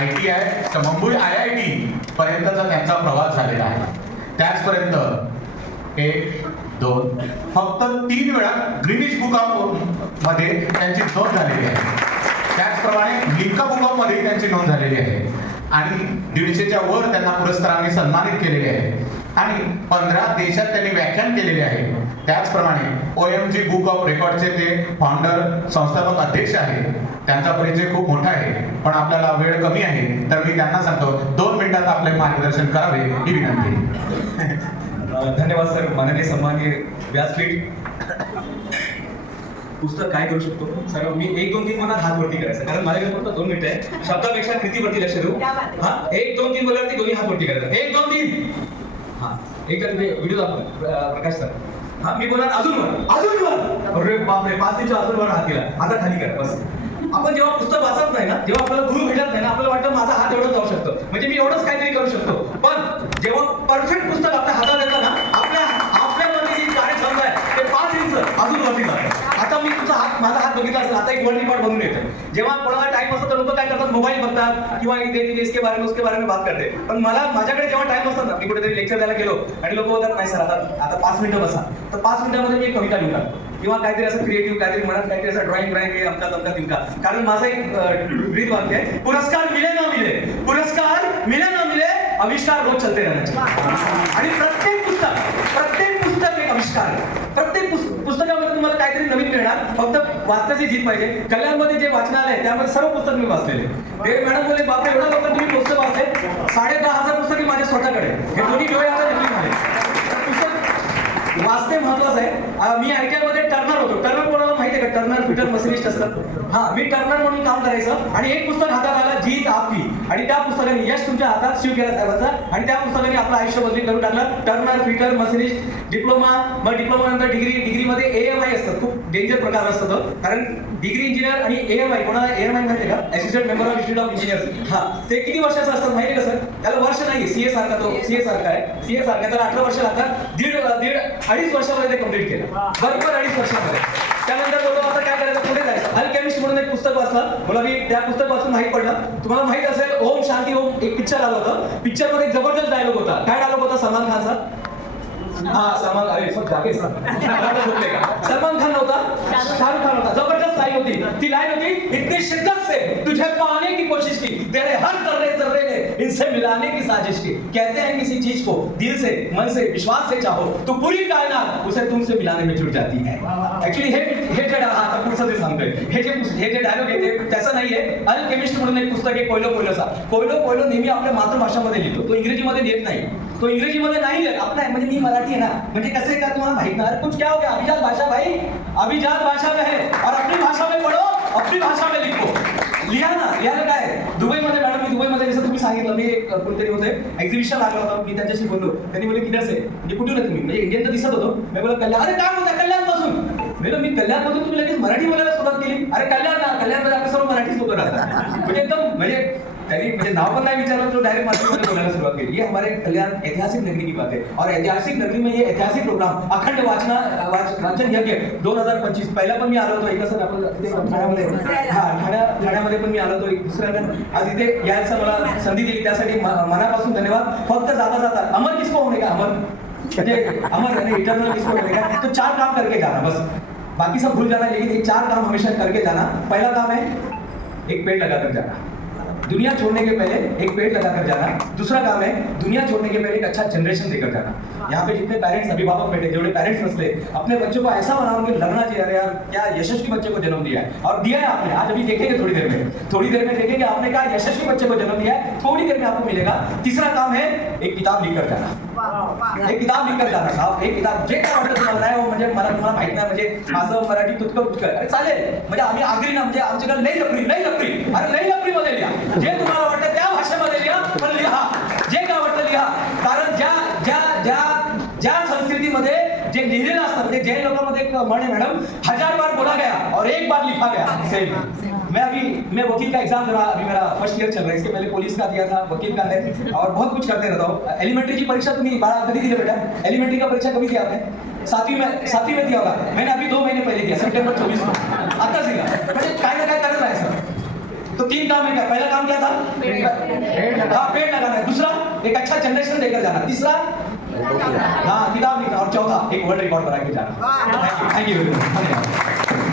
ITI Mumbai IIT पर्यंतचा त्यांचा प्रवास झालेला आहे. त्याचपर्यंत 1, 2 फक्त 3 वेळा ग्रीनिच बुक ऑफ मध्ये त्यांची नोंद झालेली आहे. त्याचप्रमाणे लिम्का बुक ऑफ मध्ये त्यांची नोंद झालेली आहे आणि 150च्या वर त्यांना पुरस्कारांनी सन्मानित केलेले आहे आणि 15 देशात त्यांनी व्याख्यान केलेले आहे. त्याचप्रमाणे OMG बुक ऑफ रेकॉर्डचे ते फाउंडर संस्थापक अध्यक्ष आहेत. त्यांचा परिचय खूप मोठा आहे पण आपल्याला वेळ कमी आहे तर मी त्यांना सांगतो 2 मिनिटात आपले मार्गदर्शन करावे ही विनंती. धन्यवाद सर. माननीय सन्माननीय व्यासपीठ. पुस्तक काय करू शकतो सर? मी 1, 2, 3 मला हात वरती करायचा कारण माझ्याकडे फक्त 2 मिनिटं आहे. शब्दापेक्षा कृतीवरती लक्ष देऊ. हा 1, 2, 3 बोलल्यावरती दोन्ही हात वरती करायचा. 1, 2, 3. हा एकदा व्हिडिओ दाखवा प्रकाश सर. हा मी बोलणार अजून वर. अरे बापरे 5 इंच अजून वर हात केला. आता खाली करा बस. आपण जेव्हा पुस्तक वाचत नाही ना, जेव्हा आपल्याला गुरु भेटत नाही ना, आपल्याला वाटतं माझा हात एवढं जाऊ शकतो म्हणजे मी एवढंच काहीतरी करू शकतो. पण जेव्हा परफेक्ट पुस्तक आपल्या हातात येतं ना, आपल्यामध्ये जी कार्यक्षमता आहे ते 5 इंच अजून वरती जातं. आता मी तुझा हात माझा हात बघितला असेल. आता एक वर्ल्ड रेकॉर्ड बनून येतं. जेव्हा कोणाला टाइम असतो तर लोक काय करतात, मोबाईल बघतात किंवा इसके बारे में बात करते. पण माझ्याकडे जेव्हा टाइम असतो ना, मी कुठेतरी लेक्चर द्यायला गेलो आणि लोक बोलतात नाही सर आता 5 मिनिटं बसा, तर 5 मिनिटांमध्ये मी एक कविता लिहून टाकतो किंवा काहीतरी असं क्रिएटिव्ह काहीतरी मनात काहीतरी असं ड्रॉइंग अमका तमका तिमका. कारण माझा एक ब्रीद वाक्य आहे, पुरस्कार मिले ना मिले आविष्कार रोज चलते रहना. आणि प्रत्येक पुस्तक एक आविष्कार आहे. प्रत्येक पुस्तकामध्ये तुम्हाला काहीतरी नवीन मिळणार, फक्त वाचण्याची जीत पाहिजे. कल्याणमध्ये जे वाचनालय आहे त्यामध्ये सर्व पुस्तक मी वाचलेले. ते मॅडम बोलले बापरे एवढा लवकर तुम्ही पुस्तक वाचले. 10,500 पुस्तके माझ्या स्वतःकडे. हे दोन्ही डोळे आता नक्की झाले. वाचणे महत्वाचं आहे. मी ITI मध्ये टर्नर होतो. टर्नर कोणाला माहिती आहे का? टर्नर फिटर मशिनिस्ट असतात. हा मी टर्नर म्हणून काम करायचं आणि एक पुस्तक हातात आलं, जीत आपकी, आणि त्या पुस्तकाने यश तुमच्या हातात शिव केला साहेबांचा आणि त्या पुस्तकाने आपलं आयुष्य बदली करून टाकलं. टर्नर फिटर मशिनिस्ट डिप्लोमा, मग डिप्लोमा नंतर डिग्रीमध्ये AMI असतात. खूप डेंजर प्रकार असतो कारण डिग्री इंजिनियर आणि AMI. कोणाला AMI माहिती आहे का? Assistant member of institute of engineers. हा ते किती वर्षाचं असतात माहिती आहे का सर? त्याला वर्ष नाही. CA सारखा आहे. त्याला 18 वर्ष लागतात. 2.5 वर्षामध्ये ते कंप्लीट केलं. बरोबर 2.5 वर्षामध्ये. त्यानंतर बोलतो आता काय करायचं, पुढे जायचं. अल्केमिस्ट म्हणून एक पुस्तक वाचलं. मला मी त्या पुस्तक वाचून माहित पडलं. तुम्हाला माहित असेल ओम शांती ओम एक पिक्चर आलं होतं. पिक्चर मध्ये एक जबरदस्त डायलॉग होता. काय डायलॉग होता सलमान खानचा? सलमान खान नव्हता, शाहरुख खान होता. जबरदस्त लाईन होती. ती लाईन होती, इतनी शिद्दत से तुझे पाने की कोशिश की, तेरे हर जर्रे ने इनसे मिलाने की साजिश की. कहते हैं किसी चीज को दिल से मन से विश्वास से चाहो तो पूरी कायनात उसे तुमसे मिलाने में जुट जाती है. ऍक्च्युअली हे जे पुढचं ते सांगतोय, हे जे डायलॉग आहे ते त्याचं नाहीये. अल्केमिस्ट म्हणून एक पुस्तक आहे कोयलो नेहमी आपल्या मातृभाषामध्ये लिहितो. तो इंग्रजीमध्ये लिहित नाही. तो इंग्रजीमध्ये नाही लिहित. आपला म्हणजे मी मराठी आहे ना, म्हणजे कसं का तुम्हाला माहित ना, कुछ क्या हो गया, अभिजात भाषा भाई, अभिजात भाषा में है और अपनी भाषा में पढ़ो, अपनी भाषा में लिखो. लिहायला काय दुबईमध्ये मॅडम, मी दुबईमध्ये जसं तुम्ही सांगितलं, मी एक कोणतरी होते एक्झिबिशन लागला होता. मी त्यांच्याशी बोललो. त्यांनी बोलले किधर से, म्हणजे कुठून आहे तुम्ही? म्हणजे इंडियन तर दिसत होतो. मी बोललो कल्याण. अरे काय बोलता कल्याण पासून? मी कल्याण मधून तुम्ही लगेच मराठी बोलायला सुरुवात केली. अरे कल्याणमध्ये आपण सर्व मराठीच लोक राहतात. म्हणजे एकदम म्हणजे नाव पण नाही विचारलं तो डायरेक्ट मराठीमध्ये बोलायला सुरुवात केली. ये हमारे कल्याण ऐतिहासिक नगरी की बात है और ऐतिहासिक नगरी में ये ऐतिहासिक प्रोग्राम अखंड वाचन यज्ञ 2025 पहिला पण मी आलो होतो. एक असं आपण ठाण्यामध्ये पण मी आलो होतो. एक दुसऱ्या आज इथे यायचं मला संधी दिली त्यासाठी मनापासून धन्यवाद. फक्त जाता अमर किसको होणे का, अमर इटर्नल किसको होणे का, तो 4 काम करके जाना बस, बाकी सब भूल जाना, लेकिन ये 4 काम हमेशा करके जाना. पहला काम है एक पेड़ लगाकर जाना. दुनिया छोड़ने के पहले एक पेड़ लगाकर जाना. दूसरा काम है दुनिया छोड़ने के पहले एक अच्छा जनरेशन देकर जाना. यहाँ पे जितने पेरेंट्स अभिभावक बैठे, जेवढे पेरेंट्स नसले, अपने बच्चों को ऐसा बनाओ कि लगना चाहिए अरे यार क्या यशस्वी बच्चे को जन्म दिया है. और दिया है आपने. आज अभी देखेंगे थोड़ी देर में देखेंगे आपने क्या यशस्वी बच्चे को जन्म दिया है. थोड़ी देर में आपको मिलेगा. तीसरा काम है एक किताब लिखकर जाना. साहब एक किताब जे काय वाटतं तुम्हाला नाही म्हणजे मला तुम्हाला माहित नाही म्हणजे माझं मराठी तुटकं अरे चालेल म्हणजे आम्ही आगरी ना म्हणजे आमच्याकडे लई लपरी अरे लई लपरी मध्ये लिहा. जे तुम्हाला वाटतं त्या भाषेमध्ये लिहा, पण लिहा जे काय वाटतं लिहा. कारण ज्या संस्कृतीमध्ये जे लिहिलेलं असतं, म्हणजे जैन लोकांमध्ये एक म्हण आहे मॅडम, 1000 बार बोला गया और 1 बार लिखा गया. सेम मैं वकील का एग्जाम दे रहा, अभी मेरा फर्स्ट ईयर चल रहा है. इसके पहले पुलिस का दिया था, वकील का है और बहुत कुछ करते रहता हूँ. एलिमेंट्री की परीक्षा तुम्ही कधी दिली बेटा? एलिमेंट्री का परीक्षा कभी दिया आपने? 7वीं में दिया होगा. मैंने अभी 2 महीने पहले दिया, सितंबर 24 में. आता दिला. म्हणजे काय ना काय करत राहायचं. तो 3 काम है क्या? पहला काम क्या था? हाँ, पेड़ लगाना है। दूसरा, एक अच्छा जनरेशन लेकर जाना। तीसरा, हाँ, किताब लिखना। और चौथा, एक वर्ल्ड रिकॉर्ड बना के जाना। थैंक यू, धन्यवाद।